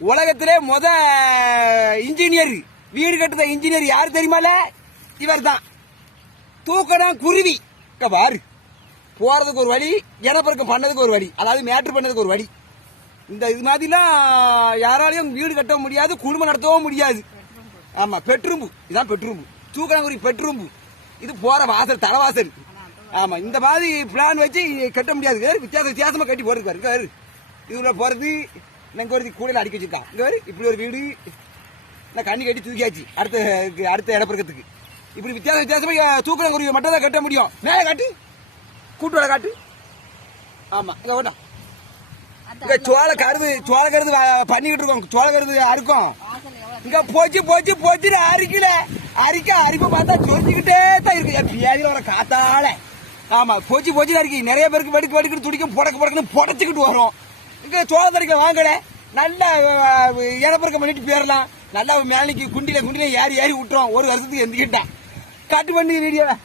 உலகத்திலே முத இன்ஜினியர் வீடு கட்டுற இன்ஜினியர் யார் தெரியுமால இவர் தான் தூக்கணும் குருவி. பாரு. போறதுக்கு ஒரு வழி இனப்பெருக்கம் பண்ணதுக்கு ஒரு வழி அதாவது மேட்ரு பண்ணதுக்கு ஒரு வழி. இந்த இது மாதிரிலாம் யாராலையும் வீடு கட்ட முடியாது குடும்பம் நடத்தவும் முடியாது. ஆமா பெட்ரூம்பு. இதுதான் பெட்ரூம்பு. தூக்கணங்குடி பெட்ரூம்பு. இது போற வாசல் தலைவாசல் ஆமா இந்த மாதிரி பிளான் வச்சு கட்ட முடியாது. வித்தியாச வித்தியாசமா கட்டி போட்டுருக்காரு. இங்க போகிறது போறது இங்க ஒரு கூடையில அடிக்க வச்சிருக்கான். இங்க பாரு இப்படி ஒரு வீடு நான் கண்ணி கட்டி தூக்கியாச்சு. அடுத்த அடுத்த இடப்பெருக்கத்துக்கு இப்படி வித்தியாச வித்தியாசமா தூக்கணங்குருவி மட்டும் தான் கட்ட முடியும். மேலே காட்டு. கூட்டு வேலை காட்டு. ஆமா இங்க ஓட்டா இங்க சோள கருது சோள கருது பண்ணிக்கிட்டு இருக்கோம். சோள கருது அறுக்கும். இங்க போச்சு போச்சு போச்சு அரிக்கல அரிக்க அரிப்ப பார்த்தா சொல்லிக்கிட்டே தான் இருக்கு. பியாதியில வர காத்தால. ஆமா போச்சு போச்சு அரிக்கி நிறைய பேருக்கு வெடுக்கு வெடுக்கு துடிக்கும் புடக்கு புடக்குன்னு புடச்சுக்கிட்டு வரும். இங்கே சோள வாங்கல. நல்லா இனப்பெருக்கம் பண்ணிட்டு போயிடலாம் நல்லா மேலைக்கு குண்டில குண்டில ஏறி ஏறி விட்டுறோம் ஒரு வருஷத்துக்கு எந்திக்கிட்டான். கட்டு பண்ணி வீடியோவை.